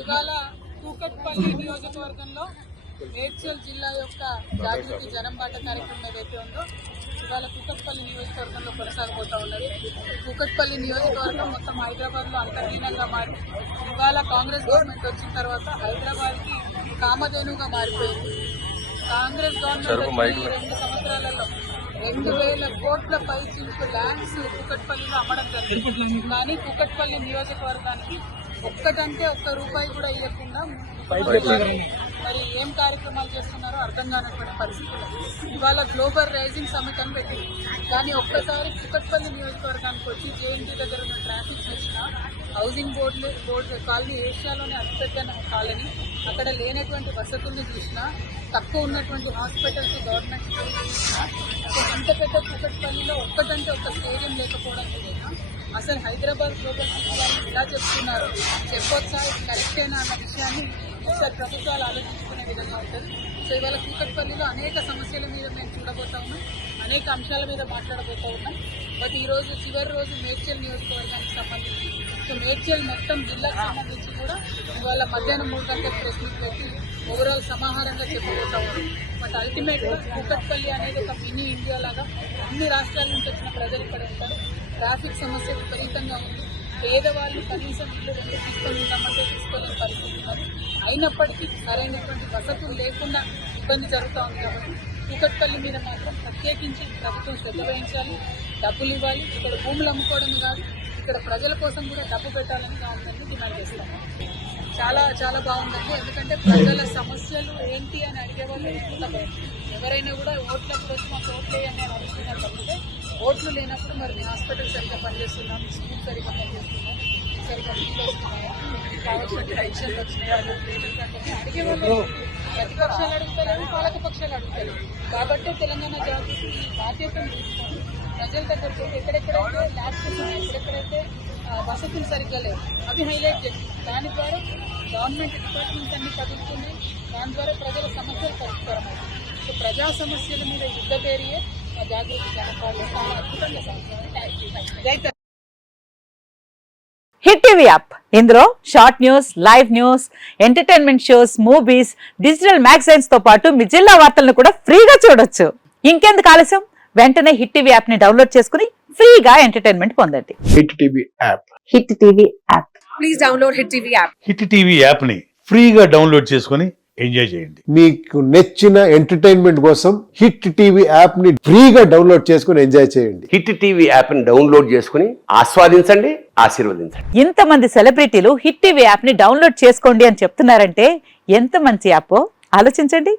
ఇవాళ కూకట్పల్లి నియోజకవర్గంలో మేడ్చల్ జిల్లా యొక్క జాగృతి జనం బాట కార్యక్రమం ఏదైతే ఉందో ఇవాళ కూకట్పల్లి నియోజకవర్గంలో కొనసాగబోతా ఉన్నది. కూకట్పల్లి నియోజకవర్గం మొత్తం హైదరాబాద్లో అంతర్లీనంగా మారి ఇవాళ కాంగ్రెస్ గవర్నమెంట్ వచ్చిన తర్వాత హైదరాబాద్కి కామధేనుగా మారిపోయింది. కాంగ్రెస్ గవర్నమెంట్ 2 సంవత్సరాలలో 2,000 కోట్ల పైచిలకు ల్యాండ్స్ కూకట్పల్లిలో అమ్మడం జరిగింది. కానీ కూకట్పల్లి నియోజకవర్గానికి ఒక్కటంటే ఒక్క రూపాయి కూడా ఇవ్వకుండా మరి ఏం కార్యక్రమాలు చేస్తున్నారో అర్థం కానటువంటి పరిస్థితులు. ఇవాళ గ్లోబల్ రైజింగ్ సమిట్ అని పెట్టింది. కానీ ఒక్కసారి కూకట్పల్లి నియోజకవర్గానికి వచ్చి జేఎన్టీ దగ్గర ఉన్న ట్రాఫిక్ వచ్చిన హౌసింగ్ బోర్డు కాలనీ ఏషియాలోనే అతిపెద్ద కాలనీ, అక్కడ లేనటువంటి వసతుల్ని చూసినా, తక్కువ ఉన్నటువంటి హాస్పిటల్స్ గవర్నమెంట్ చూసినా, ఇంత పెద్ద కూకట్పల్లిలో ఒక్కటంటే ఒక్క స్టేడియం లేకపోవడం వలన అసలు హైదరాబాద్ గ్లోబల్ సిటీ అని ఇలా చెప్తున్నారు, చెప్పొచ్చా ఇది కరెక్టేనా అన్న విషయాన్ని ఒకసారి ప్రభుత్వాలు ఆలోచించుకునే విధంగా ఉంటుంది. సో ఇవాళ కూకట్పల్లిలో అనేక సమస్యల మీద మేము చూడబోతా ఉన్నాం, అనేక అంశాల మీద మాట్లాడబోతూ ఉన్నాం. బట్ ఈరోజు చివరి రోజు మేడ్చల్ నియోజకవర్గానికి సంబంధించి, సో మేడ్చల్ మొత్తం జిల్లాకు సంబంధించి కూడా ఇవాళ మధ్యాహ్నం 3 గంటలకు ప్రెస్ మీట్ పెట్టి ఓవరాల్ సమాహారంగా చెప్పబోతా ఉన్నాం. బట్ అల్టిమేట్గా కూకట్పల్లి అనేది ఒక మినీ ఇండియా లాగా అన్ని రాష్ట్రాల నుంచి వచ్చిన ప్రజలు ఇక్కడ ఉంటారు. ట్రాఫిక్ సమస్య విపరీతంగా ఉంది. పేదవాళ్ళు కనీసం ఇల్లు రెండు తీసుకొని ఉంటామంటే తీసుకోలేని పరిస్థితి ఉన్నది. అయినప్పటికీ సరైనటువంటి వసతులు లేకుండా ఇబ్బంది జరుగుతూ ఉంది. కాబట్టి కూకట్పల్లి మీద మాత్రం ప్రత్యేకించి ప్రభుత్వం శ్రద్ధ వహించాలి, డబ్బులు ఇవ్వాలి. ఇక్కడ భూములు అమ్ముకోవడం కాదు, ఇక్కడ ప్రజల కోసం కూడా డబ్బు పెట్టాలని గవర్నమెంట్ డిమాండ్ చేస్తాము. చాలా చాలా బాగుందండి. ఎందుకంటే ప్రజల సమస్యలు ఏంటి అని అడిగేవాళ్ళు ఎవరైనా కూడా ఓట్లప్పుడు వచ్చి మాకు ఓట్లు వేయండి అని అడుగుతున్నారు. తప్పితే ఓట్లు లేనప్పుడు మరి మీ హాస్పిటల్ సరిగ్గా పనిచేస్తున్నాం, మీ స్కూల్ సరిగ్గా పనిచేస్తున్నాం, సరిగ్గా నీళ్ళు వస్తున్నాయా, కావాల్సిన పెన్షన్లు వచ్చినాయా అడిగేవాళ్ళు. ప్రతిపక్షాలు అడుగుతలేరు, పాలక పక్షాలు అడుగుతలేరు. కాబట్టి తెలంగాణ జాగృతి ఈ బాధ్యతను తీసుకొని ప్రజల దగ్గరికి ఎక్కడెక్కడైతే ల్యాబ్స్ ఉన్నాయి, ఎక్కడెక్కడైతే వసతులు సరిగ్గా లేవు అవి హైలైట్ చేస్తుంది. దాని ద్వారా గవర్నమెంట్ డిపార్ట్మెంట్స్ అన్ని కదులుతున్నాయి. దాని ద్వారా ప్రజల సమస్యలు పరిష్కారమవుతాయి. సో ప్రజా సమస్యల మీద యుద్ధ పేరియే జాగృతి జనపాలు చాలా అద్భుతంగా సాగుతుంది. హిట్ టీవీ యాప్, ఇందులో short news, live news, entertainment shows, movies, digital magazines తో పాటు మీ జిల్లా వార్తలను కూడా ఫ్రీగా చూడొచ్చు. ఇంకెందుకు ఆలస్యం, వెంటనే హిట్ టీవీ యాప్ ని డౌన్లోడ్ చేసుకుని ఫ్రీగా ఎంటర్టైన్మెంట్ పొందండి. Hit TV app, hit TV app, please download hit TV app. Hit TV app ని ఫ్రీగా డౌన్లోడ్ చేసుకుని ఎంజాయ్ చేయండి. మీకు నచ్చిన ఎంటర్టైన్మెంట్ కోసం హిట్ టీవీ యాప్ ని ఫ్రీగా డౌన్లోడ్ చేసుకుని ఎంజాయ్ చేయండి. హిట్ టీవీ యాప్ ని డౌన్లోడ్ చేసుకుని ఆస్వాదించండి, ఆశీర్వదించండి. ఇంతమంది సెలబ్రిటీలు హిట్ టీవీ యాప్ ని డౌన్లోడ్ చేసుకోండి అని చెప్తున్నారంటే ఎంత మంచి యాప్ ఆలోచించండి.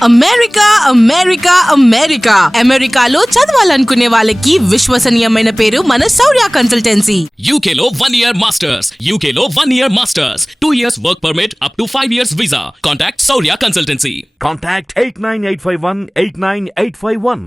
అమెరికా అమెరికా అమెరికా అమెరికాలో చదవాలనుకునే వాళ్ళకి విశ్వసనీయమైన పేరు మన శౌర్య కన్సల్టెన్సీ. UK లో 1 year masters, UK లో 1 year masters, 2 years work permit up to 5 years visa. Contact Saurya Consultancy. Contact 89851 89851.